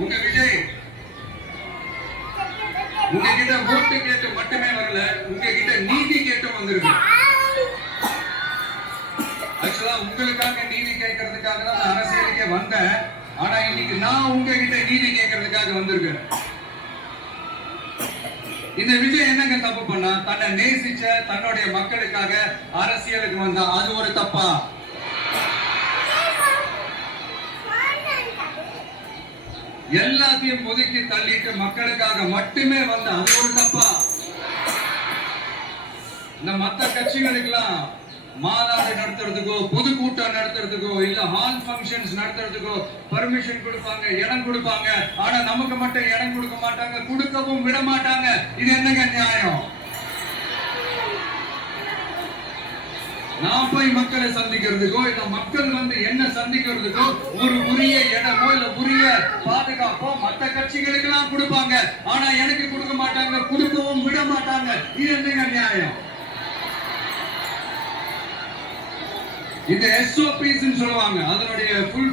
உங்க விஜய் உங்ககிட்ட ஓட்டு கேட்டு மட்டுமே வரல, உங்ககிட்ட நீதி கேட்டு வந்திருக்கு. ஆக்சுவலா உங்களுக்காக நீதி கேட்கறதுக்காக தான் நான் அரசியலுக்கே வந்தேன். ஆனா இன்னைக்கு நான் உங்ககிட்ட நீதி கேட்கறதுக்காக வந்திருக்கேன். இந்த விஜய் என்னங்க தப்பு பண்ணா? தன்னை நேசிச்ச தன்னுடைய மக்களுக்காக அரசியலுக்கு வந்தா அது ஒரு தப்பா? எல்லாத்தையும் ஒதுக்கி தள்ளிட்டு மக்களுக்காக மட்டுமே வந்த அது ஒரு தப்பா? இந்த மத்த கட்சிகளுக்கெல்லாம் மாநாடு நடத்துறதுக்கோ பொதுக்கூட்டம் நடத்துறதுக்கோ இல்ல ஹால் ஃபங்க்ஷன்ஸ் நடத்துறதுக்கோ பர்மிஷன் கொடுப்பாங்க, இடம் கொடுப்பாங்க. ஆனா நமக்கு மட்டும் இடம் கொடுக்க மாட்டாங்க, கொடுக்கவும் விட மாட்டாங்க. இது என்னங்க நியாயம்? நான் போய் மக்களை சந்திக்கிறதுக்கோ இல்ல மக்கள் வந்து என்ன சந்திக்கிறதுக்கோ ஒரு உரிய இடமோ இல்ல உரிய பாதுகாப்போ மற்ற கட்சிகளுக்கு எல்லாம் கொடுப்பாங்க. ஆனா எனக்கு கொடுக்க மாட்டாங்க, கொடுக்கவும் விட மாட்டாங்க. இது என்னங்க நியாயம்? இந்த SOPs சொல்லுவாங்க, அதனுடைய ஃபுல்